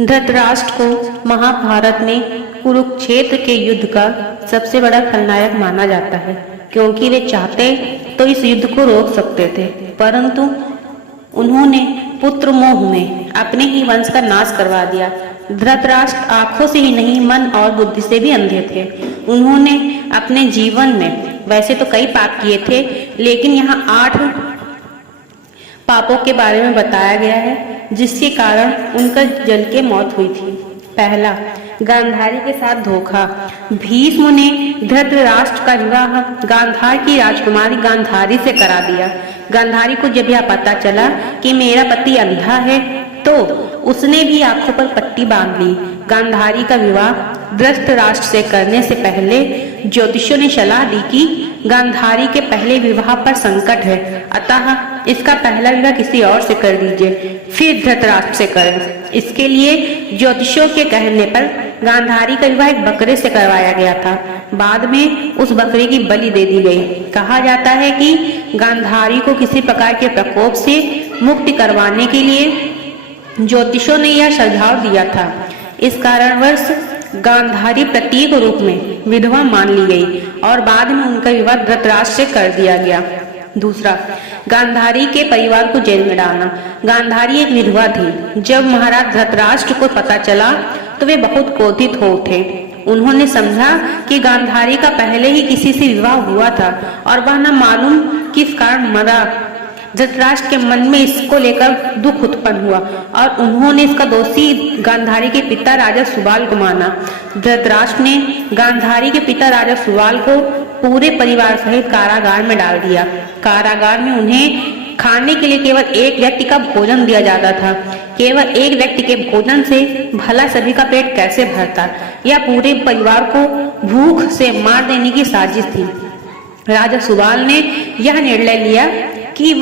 धृतराष्ट्र को महाभारत में कुरुक्षेत्र के युद्ध का सबसे बड़ा खलनायक माना जाता है, क्योंकि वे चाहते तो इस युद्ध को रोक सकते थे, परंतु उन्होंने पुत्र मोह में अपने ही वंश का नाश करवा दिया। धृतराष्ट्र आंखों से ही नहीं, मन और बुद्धि से भी अंधे थे। उन्होंने अपने जीवन में वैसे तो कई पाप किए थे, लेकिन यहाँ 8 पापों के बारे में बताया गया है, जिसके कारण उनका जल के मौत हुई थी। पहला, गांधारी के साथ धोखा। भीष्म ने धृतराष्ट्र का विवाह गांधार की राजकुमारी गांधारी से करा दिया। गांधारी को जब यह पता चला कि मेरा पति अंधा है, तो उसने भी आंखों पर पट्टी बांध ली। गांधारी का विवाह धृतराष्ट्र से करने से पहले ज्योतिषियों ने सलाह दी कि गांधारी के पहले विवाह पर संकट है, अतः इसका पहला विवाह किसी और से कर दीजिए, फिर धृतराष्ट्र से करें। इसके लिए ज्योतिषियों के कहने पर गांधारी का विवाह एक बकरे से करवाया गया था। बाद में उस बकरे की बलि दे दी गई। कहा जाता है कि गांधारी को किसी प्रकार के प्रकोप से मुक्ति करवाने के लिए ज्योतिषों ने यह सुझाव दिया था। इस कारणवश गांधारी प्रतीक रूप में विधवा मान ली गई और बाद में उनका विवाह धृतराष्ट्र से कर दिया गया। दूसरा, गांधारी के परिवार को जेल में डालना। गांधारी एक विधवा थी। जब महाराज धृतराष्ट्र को पता चला तो वे बहुत क्रोधित हो उठे। उन्होंने समझा कि गांधारी का पहले ही किसी से विवाह हुआ था और वह न मालूम किस कारण मरा। धृतराष्ट्र के मन में इसको लेकर दुख उत्पन्न हुआ और उन्होंने इसका दोषी गांधारी के पिता राजा सुबाल को माना। धृतराष्ट्र ने गांधारी के पिता राजा सुबाल को पूरे परिवार सहित कारागार में डाल दिया। कारागार में उन्हें खाने के लिए केवल एक व्यक्ति का भोजन दिया जाता था। केवल एक व्यक्ति के भोजन से भला सभी का पेट कैसे भरता? यह पूरे परिवार को भूख से मार देने की साजिश थी। राजा सुबाल ने यह निर्णय लिया कि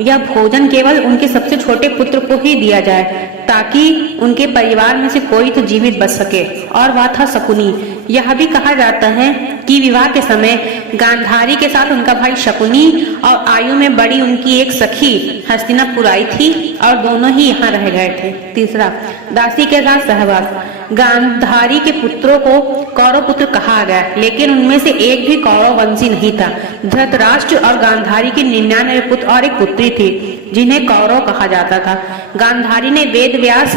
यह भोजन केवल उनके सबसे छोटे पुत्र को ही दिया जाए, ताकि उनके परिवार में से कोई तो जीवित बच सके, और वह था शकुनी। यह भी कहा जाता है कि विवाह के समय गांधारी के साथ उनका भाई शकुनी और आयु में बड़ी उनकी एक सखी हस्तिनापुर आई थी और दोनों ही यहाँ रह गए थे। तीसरा, दासी के साथ सहवास। गांधारी के पुत्रों को कौरव पुत्र कहा गया, लेकिन उनमें से एक भी कौरव वंशी नहीं था। धृतराष्ट्र और गांधारी के 99 पुत्र और एक पुत्री थी, जिन्हें कौरव कहा जाता था। गांधारी ने वेद व्यास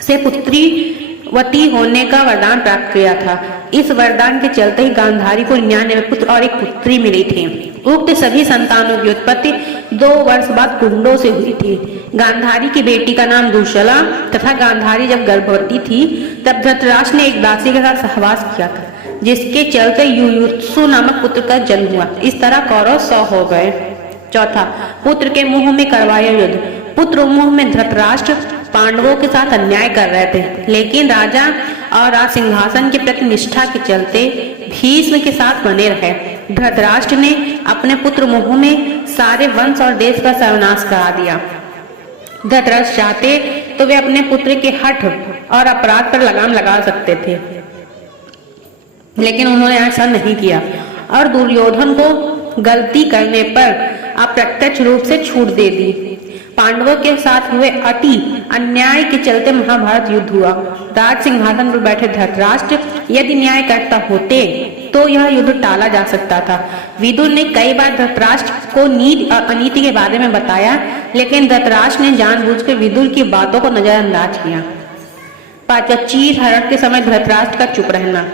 से पुत्रीवती होने का वरदान प्राप्त किया था। इस वरदान के चलते ही गांधारी को 99 पुत्र और एक पुत्री मिली थी। उक्त सभी संतानों की उत्पत्ति 2 वर्ष बाद कुंडों से हुई थी। गांधारी की बेटी का नाम दुशला तथा गांधारी जब गर्भवती थी तब धृतराष्ट्र ने एक दासी के साथ सहवास किया था, जिसके चलते युयुत्सु नामक पुत्र का जन्म हुआ। इस तरह कौरव 100 हो गए। चौथा, पुत्र के मुंह में करवाया युद्ध। पुत्र मुंह में धृतराष्ट्र पांडवों के साथ अन्याय कर रहे थे, लेकिन राजा और राज सिंहासन के प्रति निष्ठा के चलते भीष्म के साथ बने रहे। धृतराष्ट्र ने अपने पुत्र मोह में सारे वंश और देश का सर्वनाश करा दिया। धृतराष्ट्र चाहते तो वे अपने पुत्र के हठ और अपराध पर लगाम लगा सकते थे, लेकिन उन्होंने ऐसा नहीं किया और दुर्योधन को गलती करने पर अप्रत्यक्ष रूप से छूट दे दी। पांडवों के साथ हुए अति अन्याय के चलते महाभारत युद्ध हुआ। राज सिंहासन पर बैठे धृतराष्ट्र यदि न्याय करता होते तो यह युद्ध टाला जा सकता था। विदुर ने कई बार धृतराष्ट्र को नीति और अनीति के बारे में बताया, लेकिन धृतराष्ट्र ने जानबूझकर विदुर की बातों को नजरअंदाज किया। पांचवा, चीर हरण के समय धृतराष्ट्र का चुप रहना।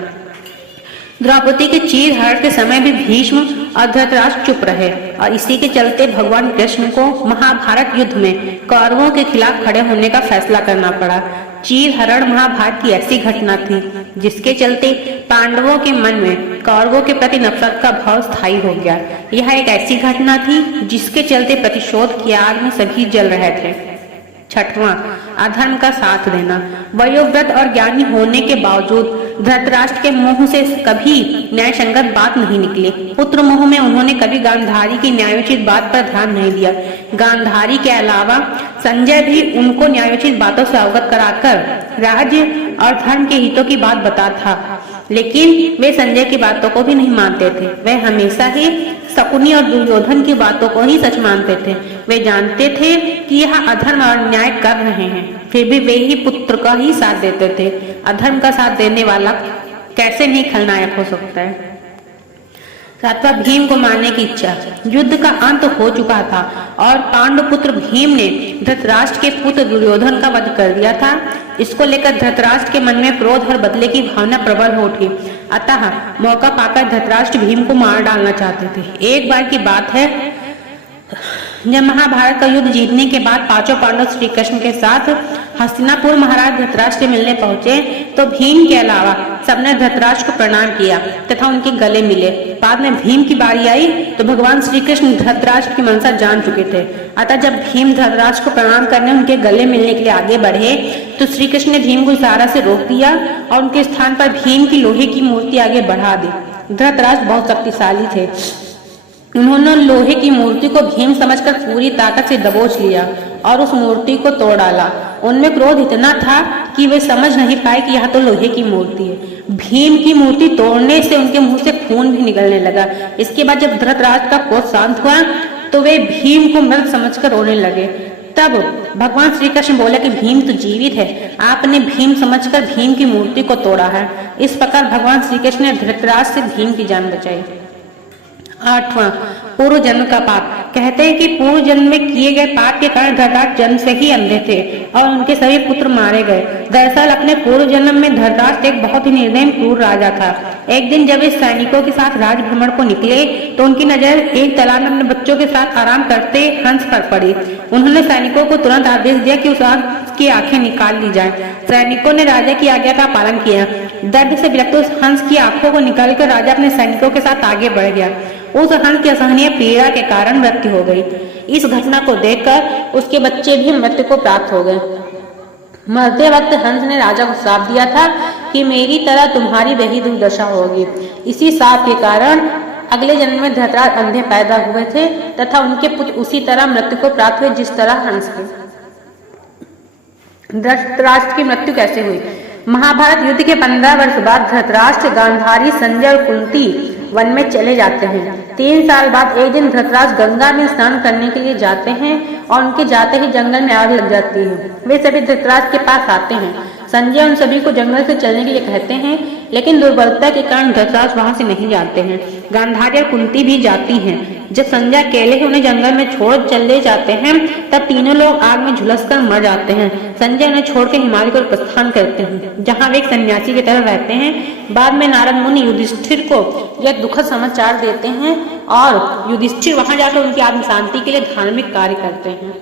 द्रौपदी के चीर हरण के समय भी भीष्म और धृतराष्ट्र चुप रहे और इसी के चलते भगवान कृष्ण को महाभारत युद्ध में कौरवों के खिलाफ खड़े होने का फैसला करना पड़ा। चीर हरण महाभारत की ऐसी घटना थी जिसके चलते पांडवों के मन में कौरवों के प्रति नफरत का भाव स्थायी हो गया। यह एक ऐसी घटना थी जिसके चलते प्रतिशोध की आग में सभी जल रहे थे। छठवां, अधर्म का साथ देना। वयोवृद्ध और ज्ञानी होने के बावजूद धृतराष्ट्र के मुंह से कभी न्याय संगत बात नहीं निकली। पुत्र मोह में उन्होंने कभी गांधारी की न्यायोचित बात पर ध्यान नहीं दिया। गांधारी के अलावा संजय भी उनको न्यायोचित बातों से अवगत कराकर राज्य और धर्म के हितों की बात बताता था, लेकिन वे संजय की बातों को भी नहीं मानते थे। वे हमेशा ही शकुनी और दुर्योधन की बातों को ही सच मानते थे। वे जानते थे कि यह अधर्म और अन्याय कर रहे हैं, फिर भी वे ही पुत्र का ही साथ देते थे। अधर्म का साथ देने वाला कैसे नहीं खलनायक हो सकता है। सातवां, भीम को मारने की इच्छा। युद्ध का अंत हो चुका था और पांडुपुत्र भीम ने धृतराष्ट्र के पुत्र दुर्योधन का वध कर दिया था। इसको लेकर धृतराष्ट्र के मन में क्रोध और बदले की भावना प्रबल हो उठी। अतः मौका पाकर धृतराष्ट्र भीम को मार डालना चाहते थे। एक बार की बात है, जब महाभारत का युद्ध जीतने के बाद पांचों पांडव श्री कृष्ण के साथ हस्तिनापुर महाराज धृतराष्ट्र से मिलने पहुंचे तो भीम के अलावा सबने धृतराष्ट्र को प्रणाम किया तथा उनके गले मिले। बाद में भीम की बारी आई तो भगवान श्री कृष्ण धृतराष्ट्र की मनसा जान चुके थे। अतः जब भीम धृतराष्ट्र को प्रणाम करने उनके गले मिलने के लिए आगे बढ़े तो श्री कृष्ण ने भीम को इशारा से रोक दिया और उनके स्थान पर भीम की लोहे की मूर्ति आगे बढ़ा दी। धृतराष्ट्र बहुत शक्तिशाली थे। उन्होंने लोहे की मूर्ति को भीम समझकर पूरी ताकत से दबोच लिया और उस मूर्ति को तोड़ डाला। उनमें क्रोध इतना था कि वे समझ नहीं पाए कि यह तो लोहे की मूर्ति है। भीम की मूर्ति तोड़ने से उनके मुंह से खून भी निकलने लगा। इसके बाद जब धृतराष्ट्र का क्रोध शांत हुआ तो वे भीम को मृत समझकर रोने लगे। तब भगवान श्री कृष्ण बोले कि भीम तो जीवित है, आपने भीम समझकर भीम की मूर्ति को तोड़ा है। इस प्रकार भगवान श्री कृष्ण ने धृतराष्ट्र से भीम की जान बचाई। आठवां, पूर्व जन्म का पाप। कहते हैं कि पूर्व जन्म में किए गए पाप के कारण धृतराष्ट्र जन्म से ही अंधे थे और उनके सभी पुत्र मारे गए। दरअसल अपने पूर्व जन्म में धृतराष्ट्र एक बहुत ही निर्दयी क्रूर राजा था। एक दिन जब इस सैनिकों के साथ राज भ्रमण को निकले तो उनकी नजर एक तालाब में अपने बच्चों के साथ आराम करते हंस पर पड़ी। उन्होंने सैनिकों को तुरंत आदेश दिया कि उस की आंखें निकाल ली जाए। सैनिकों ने राजा की आज्ञा का पालन किया। दर्द से विरक्त उस हंस की आंखों को निकालकर राजा अपने सैनिकों के साथ आगे बढ़ गया। उस हंस की असहनीय पीड़ा के कारण मृत्यु हो गई। इस घटना को देखकर उसके बच्चे भी मृत्यु को प्राप्त हो गए। मरते वक्त हंस ने राजा को श्राप दिया था कि मेरी तरह तुम्हारी वही दुर्दशा होगी। इसी श्राप के कारण अगले जन्म में धृतराष्ट्र अंधे पैदा हुए थे तथा उनके पुत्र उसी तरह मृत्यु को प्राप्त हुए जिस तरह हंस के। धृतराष्ट्र की मृत्यु कैसे हुई? महाभारत युद्ध के 15 वर्ष बाद धृतराष्ट्र, गांधारी, संजय और कुंती वन में चले जाते हैं। 3 साल बाद एक दिन धृतराष्ट्र गंगा में स्नान करने के लिए जाते हैं और उनके जाते ही जंगल में आग लग जाती है। वे सभी धृतराष्ट्र के पास आते हैं। संजय उन सभी को जंगल से चलने के लिए कहते हैं, लेकिन दुर्बलता के कारण धृतराष्ट्र वहां से नहीं जाते हैं। गांधारी और कुंती भी जाती हैं। जब संजय अकेले ही उन्हें जंगल में छोड़ चले जाते हैं तब तीनों लोग आग में झुलसकर मर जाते हैं। संजय उन्हें छोड़कर हिमालय को प्रस्थान करते हैं, जहां वे एक सन्यासी की तरह रहते हैं। बाद में नारद मुनि युधिष्ठिर को यह दुखद समाचार देते हैं और युधिष्ठिर वहां जाकर उनकी आत्म शांति के लिए धार्मिक कार्य करते हैं।